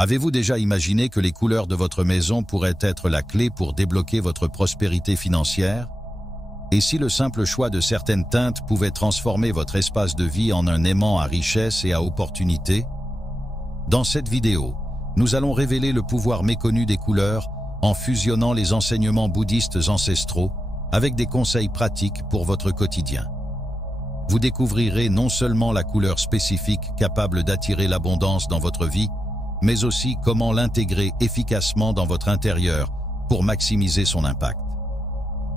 Avez-vous déjà imaginé que les couleurs de votre maison pourraient être la clé pour débloquer votre prospérité financière? Et si le simple choix de certaines teintes pouvait transformer votre espace de vie en un aimant à richesse et à opportunité? Dans cette vidéo, nous allons révéler le pouvoir méconnu des couleurs en fusionnant les enseignements bouddhistes ancestraux avec des conseils pratiques pour votre quotidien. Vous découvrirez non seulement la couleur spécifique capable d'attirer l'abondance dans votre vie, mais aussi comment l'intégrer efficacement dans votre intérieur pour maximiser son impact.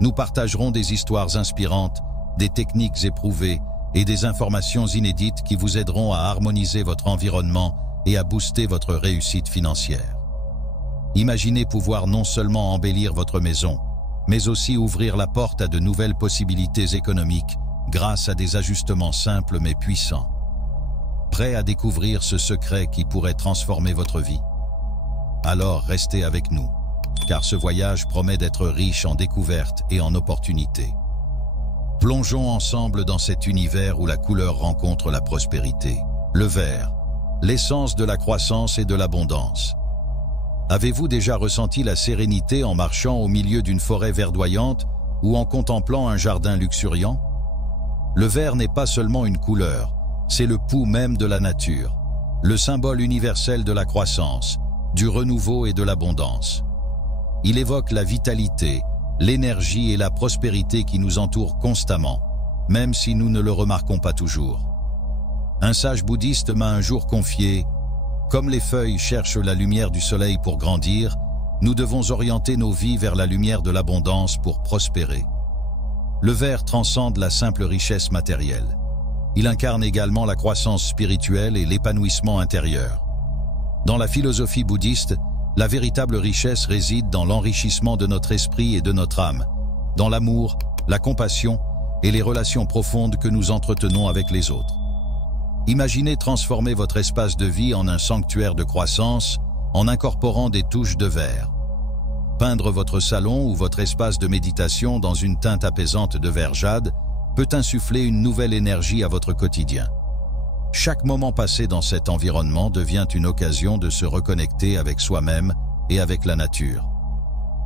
Nous partagerons des histoires inspirantes, des techniques éprouvées et des informations inédites qui vous aideront à harmoniser votre environnement et à booster votre réussite financière. Imaginez pouvoir non seulement embellir votre maison, mais aussi ouvrir la porte à de nouvelles possibilités économiques grâce à des ajustements simples mais puissants. Prêt à découvrir ce secret qui pourrait transformer votre vie? Alors restez avec nous, car ce voyage promet d'être riche en découvertes et en opportunités. Plongeons ensemble dans cet univers où la couleur rencontre la prospérité. Le vert, l'essence de la croissance et de l'abondance. Avez-vous déjà ressenti la sérénité en marchant au milieu d'une forêt verdoyante ou en contemplant un jardin luxuriant? Le vert n'est pas seulement une couleur, c'est le pouls même de la nature, le symbole universel de la croissance, du renouveau et de l'abondance. Il évoque la vitalité, l'énergie et la prospérité qui nous entourent constamment, même si nous ne le remarquons pas toujours. Un sage bouddhiste m'a un jour confié: comme les feuilles cherchent la lumière du soleil pour grandir, nous devons orienter nos vies vers la lumière de l'abondance pour prospérer. Le vert transcende la simple richesse matérielle. Il incarne également la croissance spirituelle et l'épanouissement intérieur. Dans la philosophie bouddhiste, la véritable richesse réside dans l'enrichissement de notre esprit et de notre âme, dans l'amour, la compassion et les relations profondes que nous entretenons avec les autres. Imaginez transformer votre espace de vie en un sanctuaire de croissance en incorporant des touches de vert. Peindre votre salon ou votre espace de méditation dans une teinte apaisante de vert jade peut insuffler une nouvelle énergie à votre quotidien. Chaque moment passé dans cet environnement devient une occasion de se reconnecter avec soi-même et avec la nature.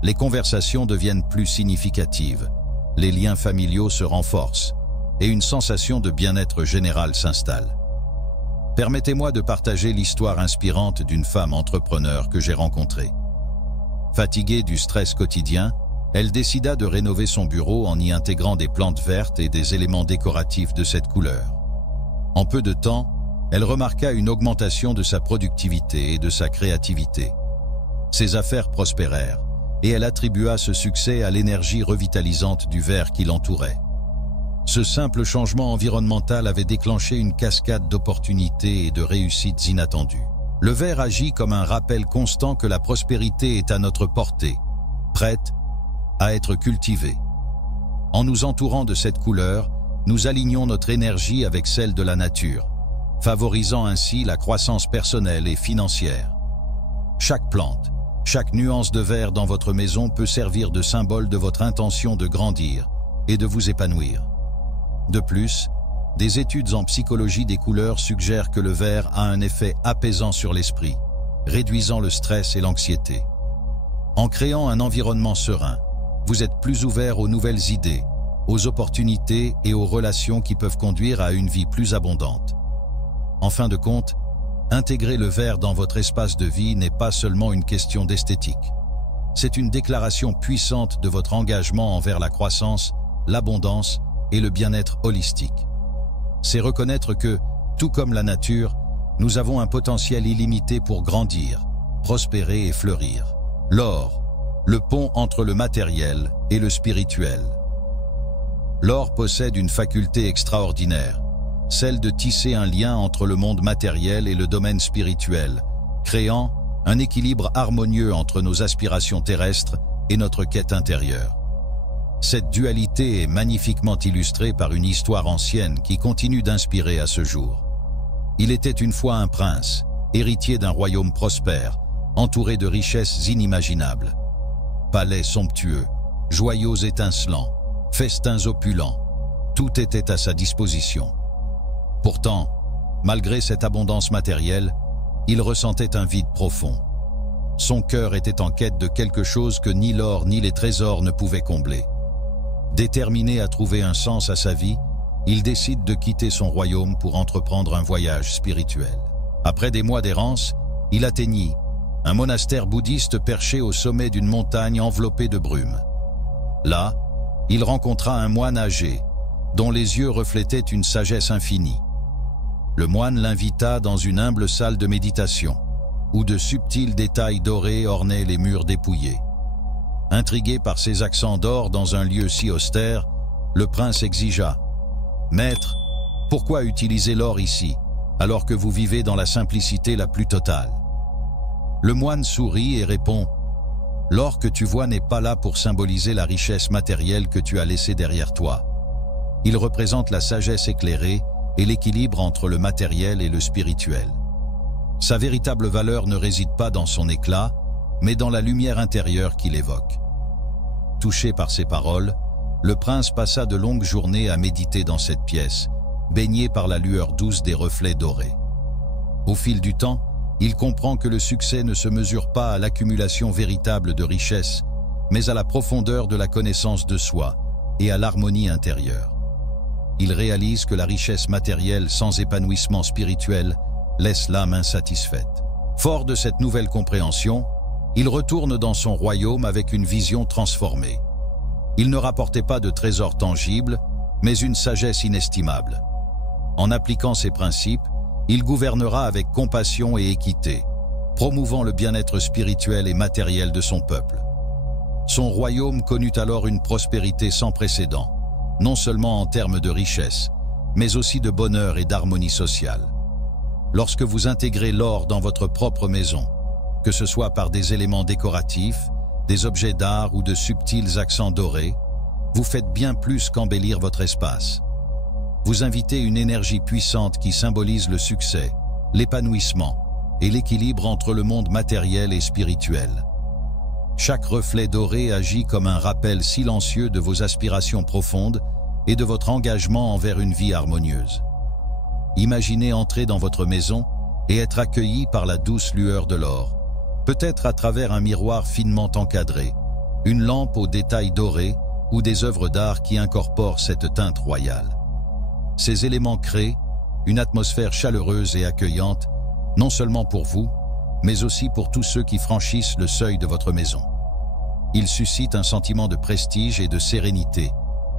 Les conversations deviennent plus significatives, les liens familiaux se renforcent et une sensation de bien-être général s'installe. Permettez-moi de partager l'histoire inspirante d'une femme entrepreneur que j'ai rencontrée. Fatiguée du stress quotidien, elle décida de rénover son bureau en y intégrant des plantes vertes et des éléments décoratifs de cette couleur. En peu de temps, elle remarqua une augmentation de sa productivité et de sa créativité. Ses affaires prospérèrent, et elle attribua ce succès à l'énergie revitalisante du vert qui l'entourait. Ce simple changement environnemental avait déclenché une cascade d'opportunités et de réussites inattendues. Le vert agit comme un rappel constant que la prospérité est à notre portée, prête à être cultivée. En nous entourant de cette couleur, nous alignons notre énergie avec celle de la nature, favorisant ainsi la croissance personnelle et financière. Chaque plante, chaque nuance de vert dans votre maison peut servir de symbole de votre intention de grandir et de vous épanouir. De plus, des études en psychologie des couleurs suggèrent que le vert a un effet apaisant sur l'esprit, réduisant le stress et l'anxiété. En créant un environnement serein, vous êtes plus ouvert aux nouvelles idées, aux opportunités et aux relations qui peuvent conduire à une vie plus abondante. En fin de compte, intégrer le vert dans votre espace de vie n'est pas seulement une question d'esthétique. C'est une déclaration puissante de votre engagement envers la croissance, l'abondance et le bien-être holistique. C'est reconnaître que, tout comme la nature, nous avons un potentiel illimité pour grandir, prospérer et fleurir. L'or, le pont entre le matériel et le spirituel. L'or possède une faculté extraordinaire, celle de tisser un lien entre le monde matériel et le domaine spirituel, créant un équilibre harmonieux entre nos aspirations terrestres et notre quête intérieure. Cette dualité est magnifiquement illustrée par une histoire ancienne qui continue d'inspirer à ce jour. Il était une fois un prince, héritier d'un royaume prospère, entouré de richesses inimaginables. Palais somptueux, joyaux étincelants, festins opulents, tout était à sa disposition. Pourtant, malgré cette abondance matérielle, il ressentait un vide profond. Son cœur était en quête de quelque chose que ni l'or ni les trésors ne pouvaient combler. Déterminé à trouver un sens à sa vie, il décide de quitter son royaume pour entreprendre un voyage spirituel. Après des mois d'errance, il atteignit un monastère bouddhiste perché au sommet d'une montagne enveloppée de brume. Là, il rencontra un moine âgé, dont les yeux reflétaient une sagesse infinie. Le moine l'invita dans une humble salle de méditation, où de subtils détails dorés ornaient les murs dépouillés. Intrigué par ces accents d'or dans un lieu si austère, le prince exigea « Maître, pourquoi utiliser l'or ici, alors que vous vivez dans la simplicité la plus totale ?» Le moine sourit et répond « L'or que tu vois n'est pas là pour symboliser la richesse matérielle que tu as laissée derrière toi. Il représente la sagesse éclairée et l'équilibre entre le matériel et le spirituel. Sa véritable valeur ne réside pas dans son éclat, mais dans la lumière intérieure qu'il évoque. » Touché par ces paroles, le prince passa de longues journées à méditer dans cette pièce, baigné par la lueur douce des reflets dorés. Au fil du temps, il comprend que le succès ne se mesure pas à l'accumulation véritable de richesses, mais à la profondeur de la connaissance de soi et à l'harmonie intérieure. Il réalise que la richesse matérielle sans épanouissement spirituel laisse l'âme insatisfaite. Fort de cette nouvelle compréhension, il retourne dans son royaume avec une vision transformée. Il ne rapportait pas de trésors tangibles, mais une sagesse inestimable. En appliquant ces principes, il gouvernera avec compassion et équité, promouvant le bien-être spirituel et matériel de son peuple. Son royaume connut alors une prospérité sans précédent, non seulement en termes de richesse, mais aussi de bonheur et d'harmonie sociale. Lorsque vous intégrez l'or dans votre propre maison, que ce soit par des éléments décoratifs, des objets d'art ou de subtils accents dorés, vous faites bien plus qu'embellir votre espace. Vous invitez une énergie puissante qui symbolise le succès, l'épanouissement et l'équilibre entre le monde matériel et spirituel. Chaque reflet doré agit comme un rappel silencieux de vos aspirations profondes et de votre engagement envers une vie harmonieuse. Imaginez entrer dans votre maison et être accueilli par la douce lueur de l'or, peut-être à travers un miroir finement encadré, une lampe aux détails dorés ou des œuvres d'art qui incorporent cette teinte royale. Ces éléments créent une atmosphère chaleureuse et accueillante, non seulement pour vous, mais aussi pour tous ceux qui franchissent le seuil de votre maison. Ils suscitent un sentiment de prestige et de sérénité,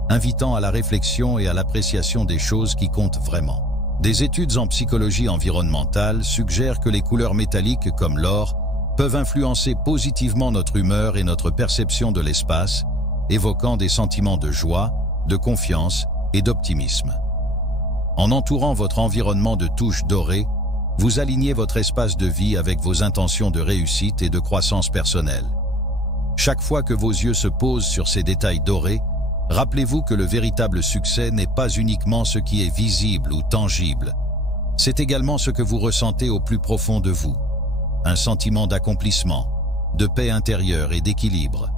invitant à la réflexion et à l'appréciation des choses qui comptent vraiment. Des études en psychologie environnementale suggèrent que les couleurs métalliques comme l'or peuvent influencer positivement notre humeur et notre perception de l'espace, évoquant des sentiments de joie, de confiance et d'optimisme. En entourant votre environnement de touches dorées, vous alignez votre espace de vie avec vos intentions de réussite et de croissance personnelle. Chaque fois que vos yeux se posent sur ces détails dorés, rappelez-vous que le véritable succès n'est pas uniquement ce qui est visible ou tangible. C'est également ce que vous ressentez au plus profond de vous. Un sentiment d'accomplissement, de paix intérieure et d'équilibre.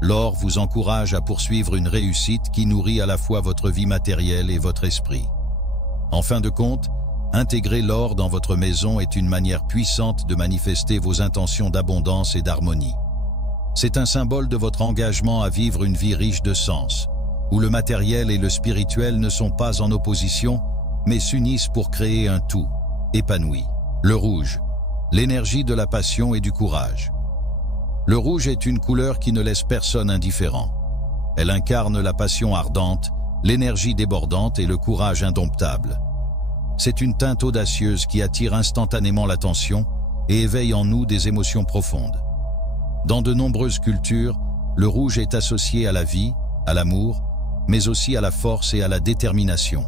L'or vous encourage à poursuivre une réussite qui nourrit à la fois votre vie matérielle et votre esprit. En fin de compte, intégrer l'or dans votre maison est une manière puissante de manifester vos intentions d'abondance et d'harmonie. C'est un symbole de votre engagement à vivre une vie riche de sens, où le matériel et le spirituel ne sont pas en opposition, mais s'unissent pour créer un tout, épanoui. Le rouge, l'énergie de la passion et du courage. Le rouge est une couleur qui ne laisse personne indifférent. Elle incarne la passion ardente, l'énergie débordante et le courage indomptable. C'est une teinte audacieuse qui attire instantanément l'attention et éveille en nous des émotions profondes. Dans de nombreuses cultures, le rouge est associé à la vie, à l'amour, mais aussi à la force et à la détermination.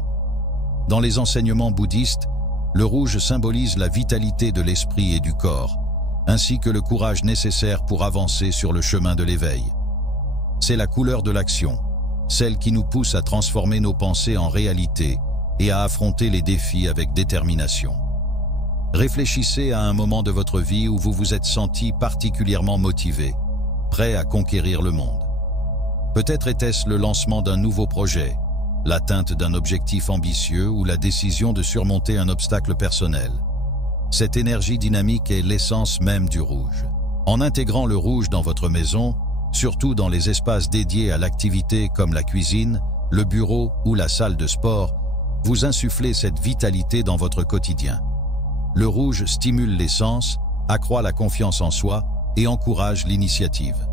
Dans les enseignements bouddhistes, le rouge symbolise la vitalité de l'esprit et du corps, ainsi que le courage nécessaire pour avancer sur le chemin de l'éveil. C'est la couleur de l'action, celle qui nous pousse à transformer nos pensées en réalité et à affronter les défis avec détermination. Réfléchissez à un moment de votre vie où vous vous êtes senti particulièrement motivé, prêt à conquérir le monde. Peut-être était-ce le lancement d'un nouveau projet, l'atteinte d'un objectif ambitieux ou la décision de surmonter un obstacle personnel. Cette énergie dynamique est l'essence même du rouge. En intégrant le rouge dans votre maison, surtout dans les espaces dédiés à l'activité comme la cuisine, le bureau ou la salle de sport, vous insufflez cette vitalité dans votre quotidien. Le rouge stimule les sens, accroît la confiance en soi et encourage l'initiative.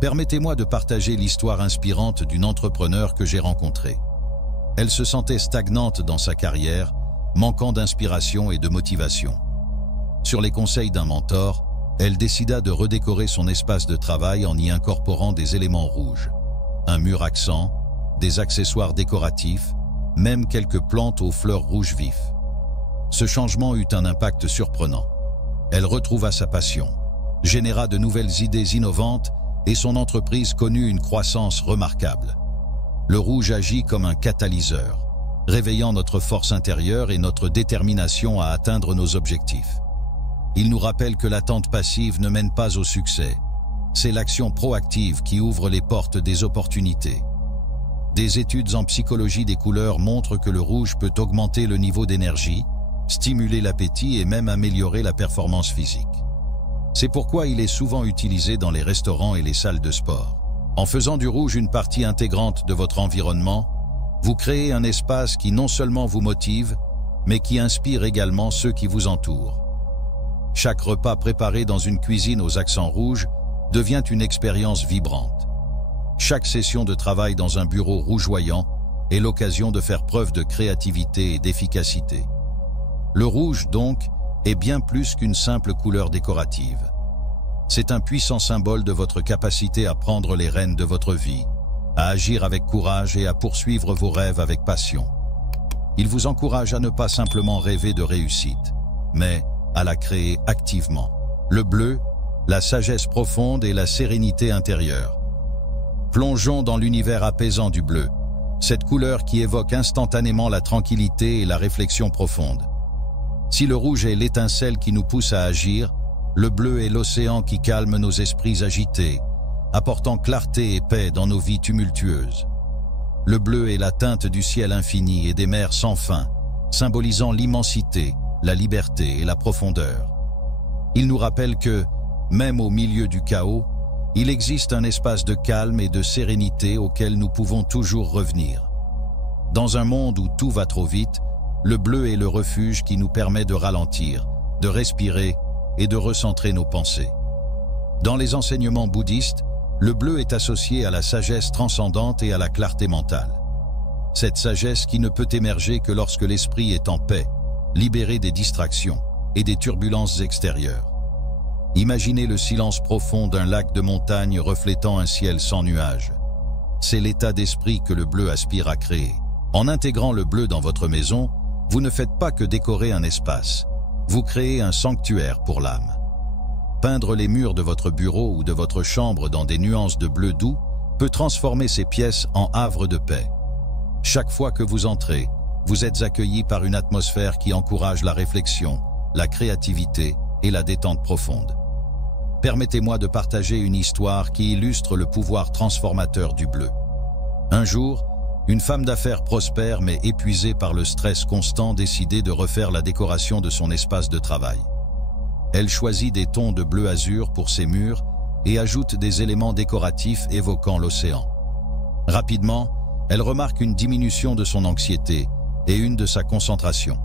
Permettez-moi de partager l'histoire inspirante d'une entrepreneur que j'ai rencontrée. Elle se sentait stagnante dans sa carrière, manquant d'inspiration et de motivation. Sur les conseils d'un mentor, elle décida de redécorer son espace de travail en y incorporant des éléments rouges. Un mur accent, des accessoires décoratifs, même quelques plantes aux fleurs rouges vifs. Ce changement eut un impact surprenant. Elle retrouva sa passion, généra de nouvelles idées innovantes et son entreprise connut une croissance remarquable. Le rouge agit comme un catalyseur, réveillant notre force intérieure et notre détermination à atteindre nos objectifs. Il nous rappelle que l'attente passive ne mène pas au succès. C'est l'action proactive qui ouvre les portes des opportunités. Des études en psychologie des couleurs montrent que le rouge peut augmenter le niveau d'énergie, stimuler l'appétit et même améliorer la performance physique. C'est pourquoi il est souvent utilisé dans les restaurants et les salles de sport. En faisant du rouge une partie intégrante de votre environnement, vous créez un espace qui non seulement vous motive, mais qui inspire également ceux qui vous entourent. Chaque repas préparé dans une cuisine aux accents rouges devient une expérience vibrante. Chaque session de travail dans un bureau rougeoyant est l'occasion de faire preuve de créativité et d'efficacité. Le rouge, donc, est bien plus qu'une simple couleur décorative. C'est un puissant symbole de votre capacité à prendre les rênes de votre vie, à agir avec courage et à poursuivre vos rêves avec passion. Il vous encourage à ne pas simplement rêver de réussite, mais à la créer activement. Le bleu, la sagesse profonde et la sérénité intérieure. Plongeons dans l'univers apaisant du bleu, cette couleur qui évoque instantanément la tranquillité et la réflexion profonde. Si le rouge est l'étincelle qui nous pousse à agir, le bleu est l'océan qui calme nos esprits agités, apportant clarté et paix dans nos vies tumultueuses. Le bleu est la teinte du ciel infini et des mers sans fin, symbolisant l'immensité, la liberté et la profondeur. Il nous rappelle que, même au milieu du chaos, il existe un espace de calme et de sérénité auquel nous pouvons toujours revenir. Dans un monde où tout va trop vite, le bleu est le refuge qui nous permet de ralentir, de respirer et de recentrer nos pensées. Dans les enseignements bouddhistes, le bleu est associé à la sagesse transcendante et à la clarté mentale. Cette sagesse qui ne peut émerger que lorsque l'esprit est en paix, libéré des distractions et des turbulences extérieures. Imaginez le silence profond d'un lac de montagne reflétant un ciel sans nuages. C'est l'état d'esprit que le bleu aspire à créer. En intégrant le bleu dans votre maison, vous ne faites pas que décorer un espace, vous créez un sanctuaire pour l'âme. Peindre les murs de votre bureau ou de votre chambre dans des nuances de bleu doux peut transformer ces pièces en havre de paix. Chaque fois que vous entrez, vous êtes accueilli par une atmosphère qui encourage la réflexion, la créativité et la détente profonde. Permettez-moi de partager une histoire qui illustre le pouvoir transformateur du bleu. Un jour, une femme d'affaires prospère mais épuisée par le stress constant décidait de refaire la décoration de son espace de travail. Elle choisit des tons de bleu azur pour ses murs et ajoute des éléments décoratifs évoquant l'océan. Rapidement, elle remarque une diminution de son anxiété et une de sa concentration.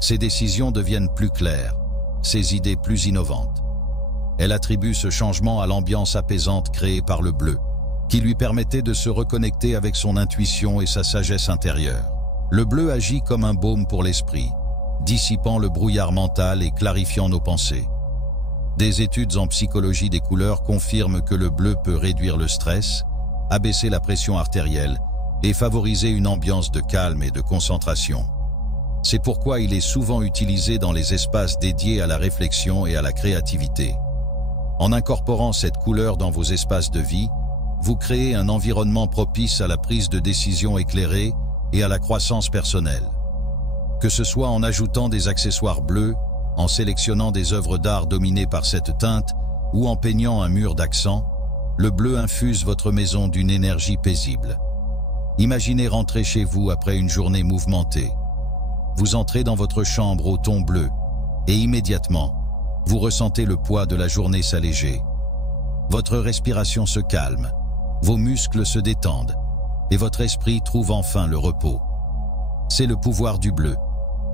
Ses décisions deviennent plus claires, ses idées plus innovantes. Elle attribue ce changement à l'ambiance apaisante créée par le bleu, qui lui permettait de se reconnecter avec son intuition et sa sagesse intérieure. Le bleu agit comme un baume pour l'esprit, dissipant le brouillard mental et clarifiant nos pensées. Des études en psychologie des couleurs confirment que le bleu peut réduire le stress, abaisser la pression artérielle et favoriser une ambiance de calme et de concentration. C'est pourquoi il est souvent utilisé dans les espaces dédiés à la réflexion et à la créativité. En incorporant cette couleur dans vos espaces de vie, vous créez un environnement propice à la prise de décision éclairée et à la croissance personnelle. Que ce soit en ajoutant des accessoires bleus, en sélectionnant des œuvres d'art dominées par cette teinte ou en peignant un mur d'accent, le bleu infuse votre maison d'une énergie paisible. Imaginez rentrer chez vous après une journée mouvementée. Vous entrez dans votre chambre au ton bleu, et immédiatement, vous ressentez le poids de la journée s'alléger. Votre respiration se calme, vos muscles se détendent, et votre esprit trouve enfin le repos. C'est le pouvoir du bleu.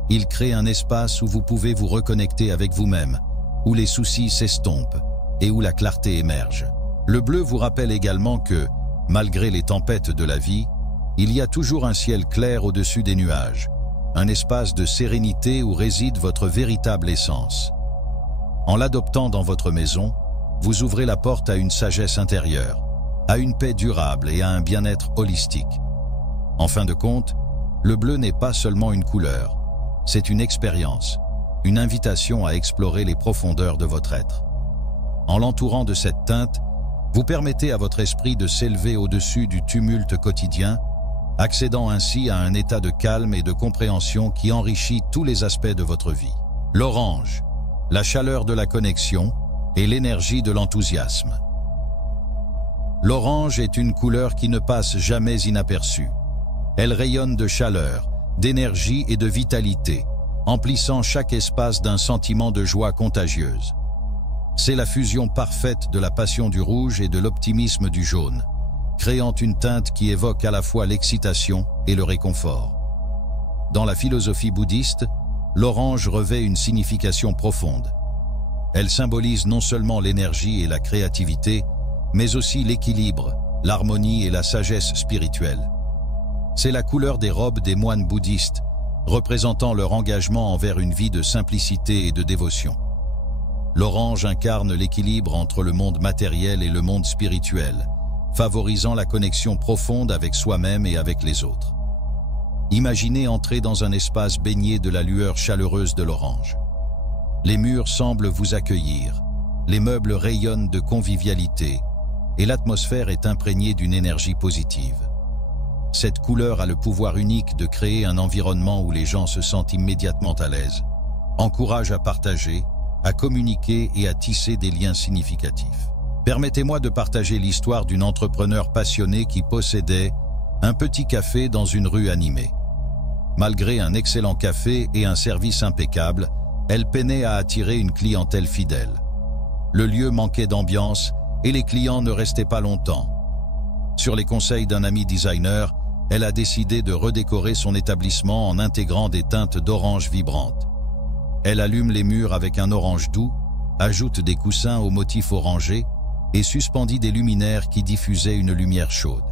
Il crée un espace où vous pouvez vous reconnecter avec vous-même, où les soucis s'estompent et où la clarté émerge. Le bleu vous rappelle également que, malgré les tempêtes de la vie, il y a toujours un ciel clair au-dessus des nuages, un espace de sérénité où réside votre véritable essence. En l'adoptant dans votre maison, vous ouvrez la porte à une sagesse intérieure, à une paix durable et à un bien-être holistique. En fin de compte, le bleu n'est pas seulement une couleur, c'est une expérience, une invitation à explorer les profondeurs de votre être. En l'entourant de cette teinte, vous permettez à votre esprit de s'élever au-dessus du tumulte quotidien, accédant ainsi à un état de calme et de compréhension qui enrichit tous les aspects de votre vie. L'orange, la chaleur de la connexion et l'énergie de l'enthousiasme. L'orange est une couleur qui ne passe jamais inaperçue. Elle rayonne de chaleur, d'énergie et de vitalité, emplissant chaque espace d'un sentiment de joie contagieuse. C'est la fusion parfaite de la passion du rouge et de l'optimisme du jaune, créant une teinte qui évoque à la fois l'excitation et le réconfort. Dans la philosophie bouddhiste, l'orange revêt une signification profonde. Elle symbolise non seulement l'énergie et la créativité, mais aussi l'équilibre, l'harmonie et la sagesse spirituelle. C'est la couleur des robes des moines bouddhistes, représentant leur engagement envers une vie de simplicité et de dévotion. L'orange incarne l'équilibre entre le monde matériel et le monde spirituel, favorisant la connexion profonde avec soi-même et avec les autres. Imaginez entrer dans un espace baigné de la lueur chaleureuse de l'orange. Les murs semblent vous accueillir, les meubles rayonnent de convivialité, et l'atmosphère est imprégnée d'une énergie positive. Cette couleur a le pouvoir unique de créer un environnement où les gens se sentent immédiatement à l'aise, encourage à partager, à communiquer et à tisser des liens significatifs. Permettez-moi de partager l'histoire d'une entrepreneur passionnée qui possédait un petit café dans une rue animée. Malgré un excellent café et un service impeccable, elle peinait à attirer une clientèle fidèle. Le lieu manquait d'ambiance et les clients ne restaient pas longtemps. Sur les conseils d'un ami designer, elle a décidé de redécorer son établissement en intégrant des teintes d'orange vibrantes. Elle allume les murs avec un orange doux, ajoute des coussins aux motifs orangés et suspendit des luminaires qui diffusaient une lumière chaude.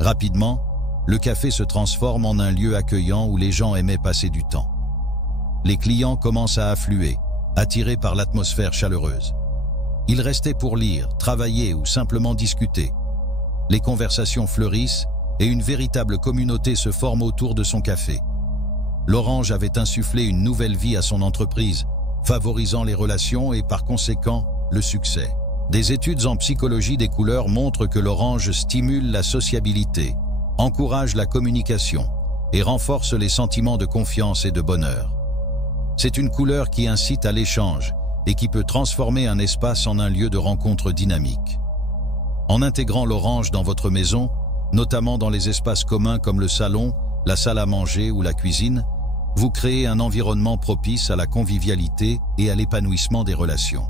Rapidement, le café se transforme en un lieu accueillant où les gens aimaient passer du temps. Les clients commencent à affluer, attirés par l'atmosphère chaleureuse. Ils restaient pour lire, travailler ou simplement discuter. Les conversations fleurissent et une véritable communauté se forme autour de son café. L'orange avait insufflé une nouvelle vie à son entreprise, favorisant les relations et par conséquent le succès. Des études en psychologie des couleurs montrent que l'orange stimule la sociabilité, encourage la communication et renforce les sentiments de confiance et de bonheur. C'est une couleur qui incite à l'échange et qui peut transformer un espace en un lieu de rencontre dynamique. En intégrant l'orange dans votre maison, notamment dans les espaces communs comme le salon, la salle à manger ou la cuisine, vous créez un environnement propice à la convivialité et à l'épanouissement des relations.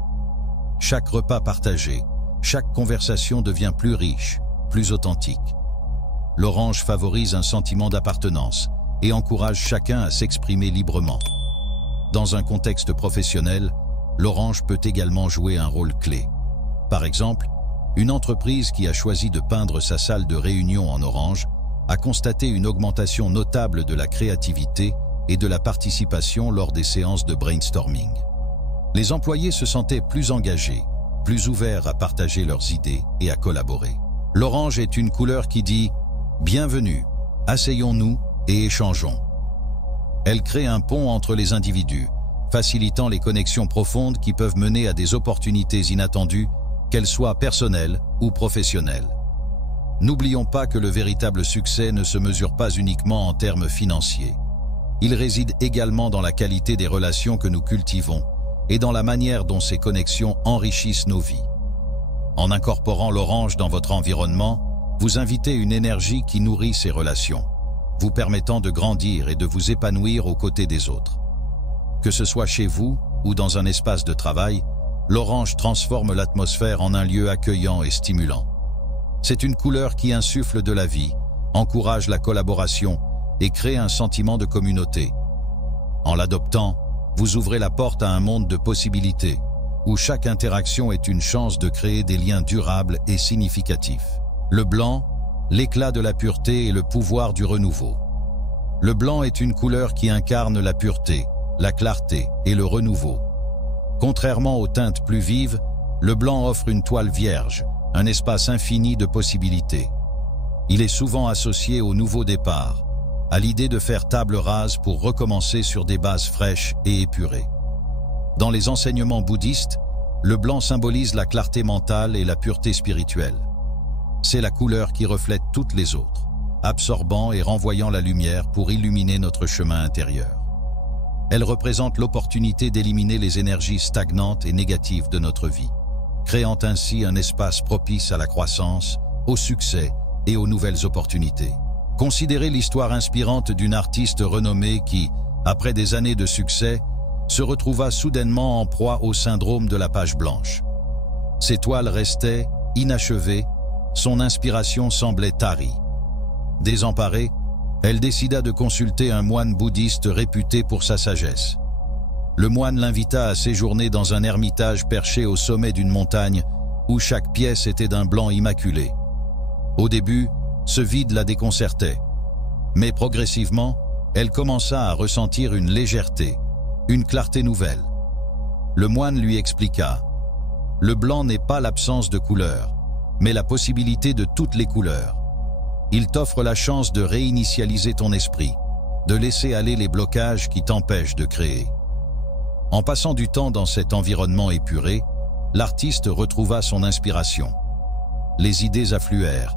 Chaque repas partagé, chaque conversation devient plus riche, plus authentique. L'orange favorise un sentiment d'appartenance et encourage chacun à s'exprimer librement. Dans un contexte professionnel, l'orange peut également jouer un rôle clé. Par exemple, une entreprise qui a choisi de peindre sa salle de réunion en orange a constaté une augmentation notable de la créativité et de la participation lors des séances de brainstorming. Les employés se sentaient plus engagés, plus ouverts à partager leurs idées et à collaborer. L'orange est une couleur qui dit « Bienvenue, asseyons-nous et échangeons ». Elle crée un pont entre les individus, facilitant les connexions profondes qui peuvent mener à des opportunités inattendues, qu'elles soient personnelles ou professionnelles. N'oublions pas que le véritable succès ne se mesure pas uniquement en termes financiers. Il réside également dans la qualité des relations que nous cultivons et dans la manière dont ces connexions enrichissent nos vies. En incorporant l'orange dans votre environnement, vous invitez une énergie qui nourrit ces relations, vous permettant de grandir et de vous épanouir aux côtés des autres. Que ce soit chez vous ou dans un espace de travail, l'orange transforme l'atmosphère en un lieu accueillant et stimulant. C'est une couleur qui insuffle de la vie, encourage la collaboration et crée un sentiment de communauté. En l'adoptant, vous ouvrez la porte à un monde de possibilités, où chaque interaction est une chance de créer des liens durables et significatifs. Le blanc, l'éclat de la pureté et le pouvoir du renouveau. Le blanc est une couleur qui incarne la pureté, la clarté et le renouveau. Contrairement aux teintes plus vives, le blanc offre une toile vierge, un espace infini de possibilités. Il est souvent associé au nouveau départ, à l'idée de faire table rase pour recommencer sur des bases fraîches et épurées. Dans les enseignements bouddhistes, le blanc symbolise la clarté mentale et la pureté spirituelle. C'est la couleur qui reflète toutes les autres, absorbant et renvoyant la lumière pour illuminer notre chemin intérieur. Elle représente l'opportunité d'éliminer les énergies stagnantes et négatives de notre vie, créant ainsi un espace propice à la croissance, au succès et aux nouvelles opportunités. Considérez l'histoire inspirante d'une artiste renommée qui, après des années de succès, se retrouva soudainement en proie au syndrome de la page blanche. Ses toiles restaient inachevées, son inspiration semblait tarie. Désemparée, elle décida de consulter un moine bouddhiste réputé pour sa sagesse. Le moine l'invita à séjourner dans un ermitage perché au sommet d'une montagne où chaque pièce était d'un blanc immaculé. Au début, ce vide la déconcertait, mais progressivement, elle commença à ressentir une légèreté, une clarté nouvelle. Le moine lui expliqua « Le blanc n'est pas l'absence de couleur, mais la possibilité de toutes les couleurs. Il t'offre la chance de réinitialiser ton esprit, de laisser aller les blocages qui t'empêchent de créer. » En passant du temps dans cet environnement épuré, l'artiste retrouva son inspiration. Les idées affluèrent,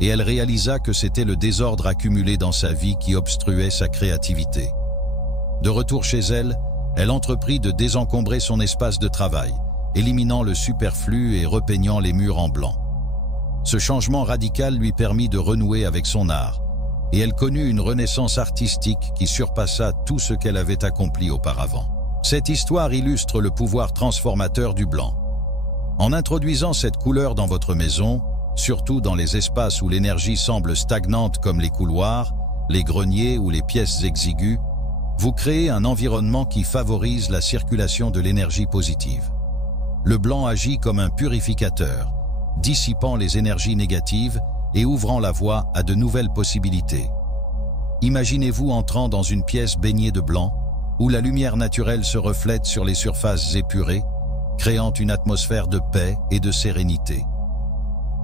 et elle réalisa que c'était le désordre accumulé dans sa vie qui obstruait sa créativité. De retour chez elle, elle entreprit de désencombrer son espace de travail, éliminant le superflu et repeignant les murs en blanc. Ce changement radical lui permit de renouer avec son art, et elle connut une renaissance artistique qui surpassa tout ce qu'elle avait accompli auparavant. Cette histoire illustre le pouvoir transformateur du blanc. En introduisant cette couleur dans votre maison, surtout dans les espaces où l'énergie semble stagnante comme les couloirs, les greniers ou les pièces exiguës, vous créez un environnement qui favorise la circulation de l'énergie positive. Le blanc agit comme un purificateur, dissipant les énergies négatives et ouvrant la voie à de nouvelles possibilités. Imaginez-vous entrant dans une pièce baignée de blanc, où la lumière naturelle se reflète sur les surfaces épurées, créant une atmosphère de paix et de sérénité.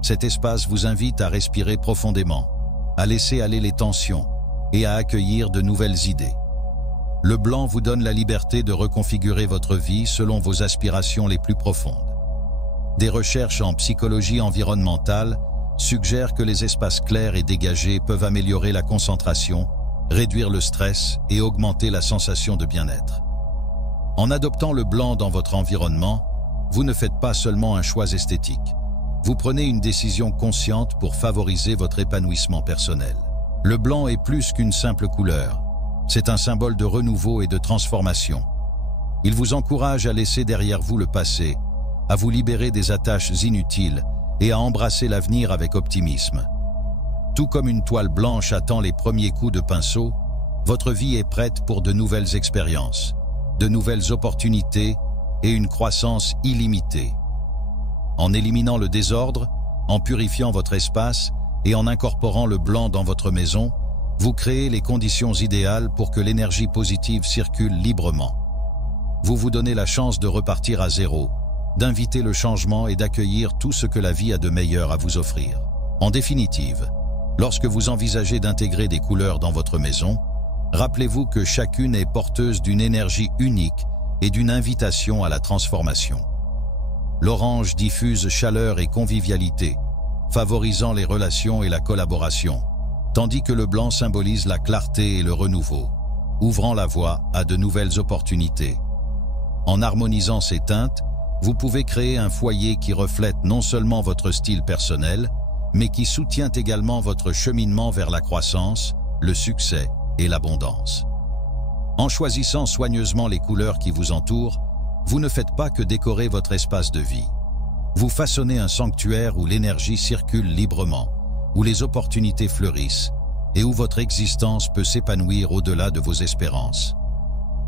Cet espace vous invite à respirer profondément, à laisser aller les tensions et à accueillir de nouvelles idées. Le blanc vous donne la liberté de reconfigurer votre vie selon vos aspirations les plus profondes. Des recherches en psychologie environnementale suggèrent que les espaces clairs et dégagés peuvent améliorer la concentration, réduire le stress et augmenter la sensation de bien-être. En adoptant le blanc dans votre environnement, vous ne faites pas seulement un choix esthétique. Vous prenez une décision consciente pour favoriser votre épanouissement personnel. Le blanc est plus qu'une simple couleur. C'est un symbole de renouveau et de transformation. Il vous encourage à laisser derrière vous le passé, à vous libérer des attaches inutiles et à embrasser l'avenir avec optimisme. Tout comme une toile blanche attend les premiers coups de pinceau, votre vie est prête pour de nouvelles expériences, de nouvelles opportunités et une croissance illimitée. En éliminant le désordre, en purifiant votre espace et en incorporant le blanc dans votre maison, vous créez les conditions idéales pour que l'énergie positive circule librement. Vous vous donnez la chance de repartir à zéro, d'inviter le changement et d'accueillir tout ce que la vie a de meilleur à vous offrir. En définitive, lorsque vous envisagez d'intégrer des couleurs dans votre maison, rappelez-vous que chacune est porteuse d'une énergie unique et d'une invitation à la transformation. L'orange diffuse chaleur et convivialité, favorisant les relations et la collaboration, tandis que le blanc symbolise la clarté et le renouveau, ouvrant la voie à de nouvelles opportunités. En harmonisant ces teintes, vous pouvez créer un foyer qui reflète non seulement votre style personnel, mais qui soutient également votre cheminement vers la croissance, le succès et l'abondance. En choisissant soigneusement les couleurs qui vous entourent, vous ne faites pas que décorer votre espace de vie. Vous façonnez un sanctuaire où l'énergie circule librement, où les opportunités fleurissent et où votre existence peut s'épanouir au-delà de vos espérances.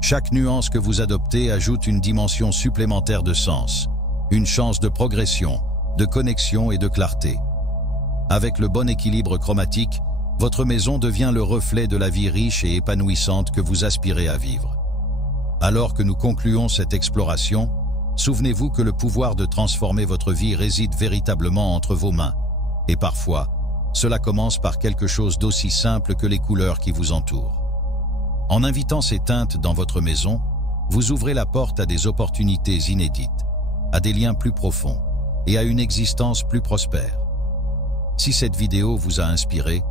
Chaque nuance que vous adoptez ajoute une dimension supplémentaire de sens, une chance de progression, de connexion et de clarté. Avec le bon équilibre chromatique, votre maison devient le reflet de la vie riche et épanouissante que vous aspirez à vivre. Alors que nous concluons cette exploration, souvenez-vous que le pouvoir de transformer votre vie réside véritablement entre vos mains. Et parfois, cela commence par quelque chose d'aussi simple que les couleurs qui vous entourent. En invitant ces teintes dans votre maison, vous ouvrez la porte à des opportunités inédites, à des liens plus profonds et à une existence plus prospère. Si cette vidéo vous a inspiré,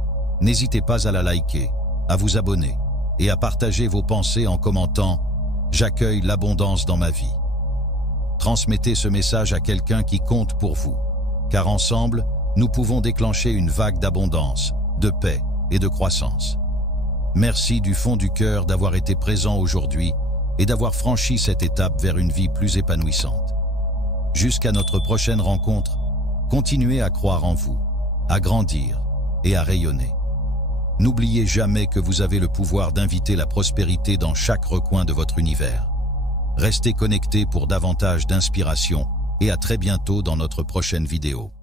n'hésitez pas à la liker, à vous abonner et à partager vos pensées en commentant « J'accueille l'abondance dans ma vie ». Transmettez ce message à quelqu'un qui compte pour vous, car ensemble, nous pouvons déclencher une vague d'abondance, de paix et de croissance. Merci du fond du cœur d'avoir été présent aujourd'hui et d'avoir franchi cette étape vers une vie plus épanouissante. Jusqu'à notre prochaine rencontre, continuez à croire en vous, à grandir et à rayonner. N'oubliez jamais que vous avez le pouvoir d'inviter la prospérité dans chaque recoin de votre univers. Restez connectés pour davantage d'inspiration et à très bientôt dans notre prochaine vidéo.